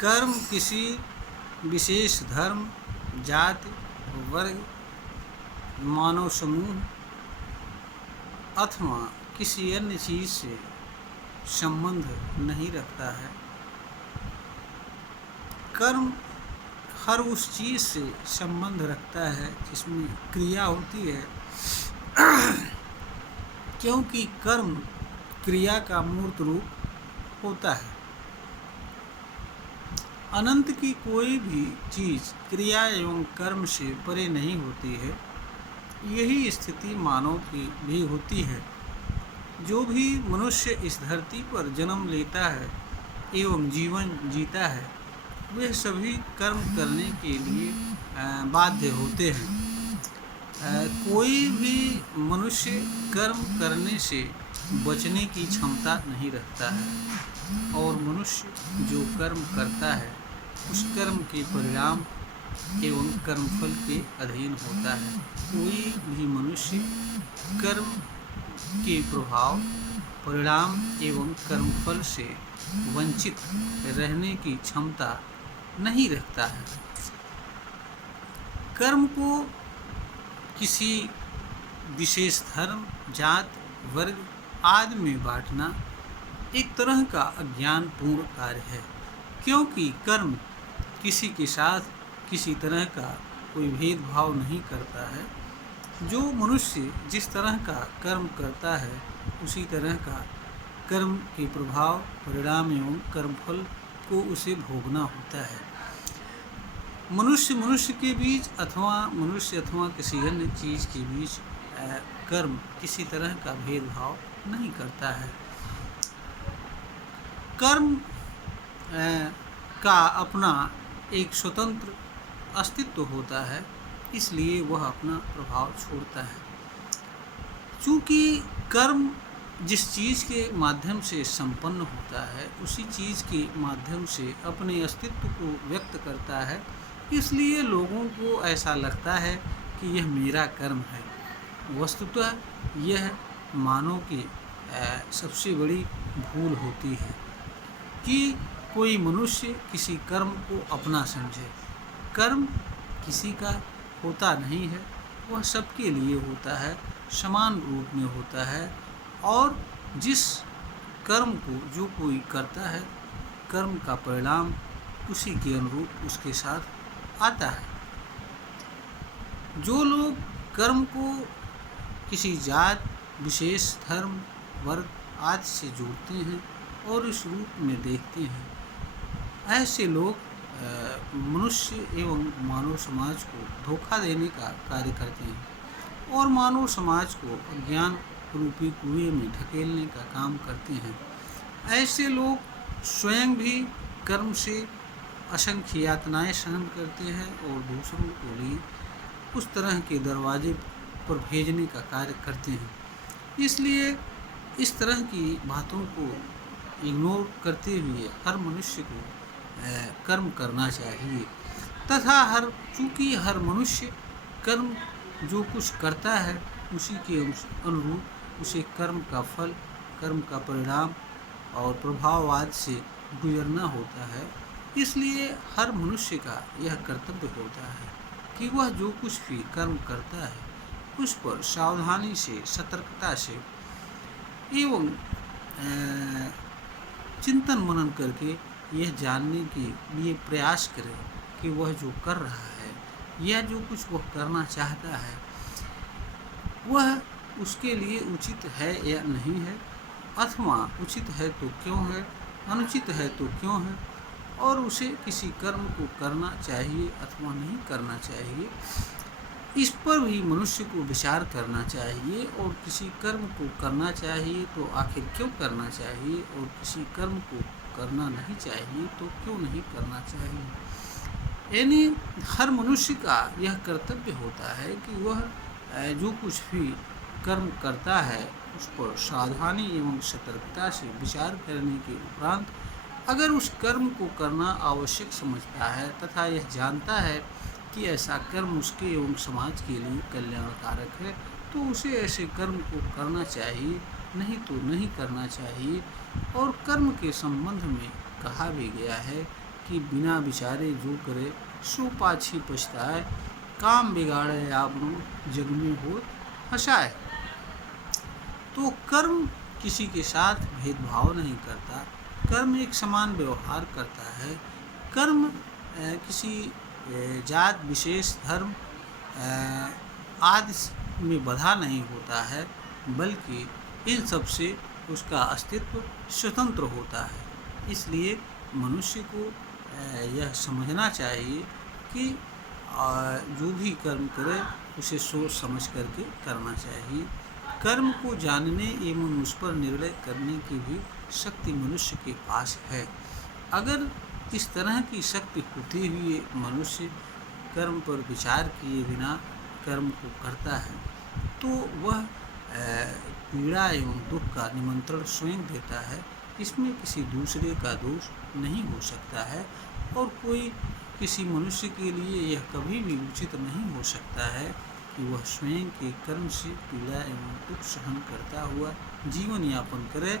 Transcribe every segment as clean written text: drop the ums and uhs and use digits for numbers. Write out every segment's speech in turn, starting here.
कर्म किसी विशेष धर्म, जाति, वर्ग, मानव समूह अथवा किसी अन्य चीज़ से संबंध नहीं रखता है। कर्म हर उस चीज़ से संबंध रखता है जिसमें क्रिया होती है, क्योंकि कर्म क्रिया का मूर्त रूप होता है। अनंत की कोई भी चीज़ क्रिया एवं कर्म से परे नहीं होती है। यही स्थिति मानव की भी होती है। जो भी मनुष्य इस धरती पर जन्म लेता है एवं जीवन जीता है, वे सभी कर्म करने के लिए बाध्य होते हैं। कोई भी मनुष्य कर्म करने से बचने की क्षमता नहीं रखता है, और मनुष्य जो कर्म करता है उस कर्म के परिणाम एवं कर्मफल के अधीन होता है। कोई भी मनुष्य कर्म के प्रभाव, परिणाम एवं कर्मफल से वंचित रहने की क्षमता नहीं रखता है। कर्म को किसी विशेष धर्म, जात, वर्ग आदि में बांटना एक तरह का अज्ञानपूर्ण कार्य है, क्योंकि कर्म किसी के साथ किसी तरह का कोई भेदभाव नहीं करता है। जो मनुष्य जिस तरह का कर्म करता है उसी तरह का कर्म के प्रभाव, परिणाम एवं कर्मफल को उसे भोगना होता है। मनुष्य के बीच अथवा मनुष्य अथवा किसी अन्य चीज़ के बीच कर्म किसी तरह का भेदभाव नहीं करता है। कर्म का अपना एक स्वतंत्र अस्तित्व होता है, इसलिए वह अपना प्रभाव छोड़ता है। चूँकि कर्म जिस चीज़ के माध्यम से संपन्न होता है उसी चीज़ के माध्यम से अपने अस्तित्व को व्यक्त करता है, इसलिए लोगों को ऐसा लगता है कि यह मेरा कर्म है। वस्तुतः यह मानव की सबसे बड़ी भूल होती है कि कोई मनुष्य किसी कर्म को अपना समझे। कर्म किसी का होता नहीं है, वह सबके लिए होता है, समान रूप में होता है, और जिस कर्म को जो कोई करता है कर्म का परिणाम उसी के अनुरूप उसके साथ आता है। जो लोग कर्म को किसी जात, विशेष धर्म, वर्ग आदि से जोड़ते हैं और इस रूप में देखते हैं, ऐसे लोग मनुष्य एवं मानव समाज को धोखा देने का कार्य करते हैं और मानव समाज को अज्ञान रूपी कुएं में ढकेलने का काम करते हैं। ऐसे लोग स्वयं भी कर्म से असंख्य यातनाएं सहन करते हैं और दूसरों को भी उस तरह के दरवाजे पर भेजने का कार्य करते हैं। इसलिए इस तरह की बातों को इग्नोर करते हुए हर मनुष्य को कर्म करना चाहिए, तथा चूँकि हर मनुष्य कर्म जो कुछ करता है उसी के अनुरूप उसे कर्म का फल, कर्म का परिणाम और प्रभाव आदि से गुजरना होता है। इसलिए हर मनुष्य का यह कर्तव्य होता है कि वह जो कुछ भी कर्म करता है उस पर सावधानी से, सतर्कता से एवं चिंतन मनन करके यह जानने के लिए प्रयास करे कि वह जो कर रहा है या जो कुछ वह करना चाहता है वह उसके लिए उचित है या नहीं है, अथवा उचित है तो क्यों है, अनुचित है तो क्यों है, और उसे किसी कर्म को करना चाहिए अथवा नहीं करना चाहिए, इस पर भी मनुष्य को विचार करना चाहिए। और किसी कर्म को करना चाहिए तो आखिर क्यों करना चाहिए, और किसी कर्म को करना नहीं चाहिए तो क्यों नहीं करना चाहिए। यानी हर मनुष्य का यह कर्तव्य होता है कि वह जो कुछ भी कर्म करता है उस पर सावधानी एवं सतर्कता से विचार करने के उपरांत अगर उस कर्म को करना आवश्यक समझता है तथा यह जानता है कि ऐसा कर्म उसके एवं समाज के लिए कल्याणकारक है, तो उसे ऐसे कर्म को करना चाहिए, नहीं तो नहीं करना चाहिए। और कर्म के संबंध में कहा भी गया है कि बिना विचारे जो करे सो पाछी पछताए, काम बिगाड़े आपनो जग में होत हँसाए। तो कर्म किसी के साथ भेदभाव नहीं करता, कर्म एक समान व्यवहार करता है। कर्म किसी जात विशेष, धर्म आदि में बंधा नहीं होता है, बल्कि इन सब से उसका अस्तित्व स्वतंत्र होता है। इसलिए मनुष्य को यह समझना चाहिए कि जो भी कर्म करे उसे सोच समझ करके करना चाहिए। कर्म को जानने एवं उस पर निर्णय करने की भी शक्ति मनुष्य के पास है। अगर इस तरह की शक्ति होते हुए मनुष्य कर्म पर विचार किए बिना कर्म को करता है, तो वह पीड़ा एवं दुख का निमंत्रण स्वयं देता है। इसमें किसी दूसरे का दोष नहीं हो सकता है, और कोई किसी मनुष्य के लिए यह कभी भी उचित नहीं हो सकता है कि वह स्वयं के कर्म से पीड़ा एवं दुख सहन करता हुआ जीवन यापन करे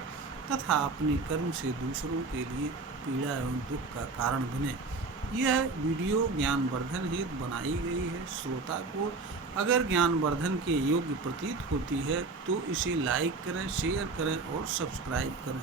तथा अपने कर्म से दूसरों के लिए पीड़ा एवं दुख का कारण बने। यह वीडियो ज्ञानवर्धन हेतु बनाई गई है। श्रोता को अगर ज्ञानवर्धन के योग्य प्रतीत होती है तो इसे लाइक करें, शेयर करें और सब्सक्राइब करें।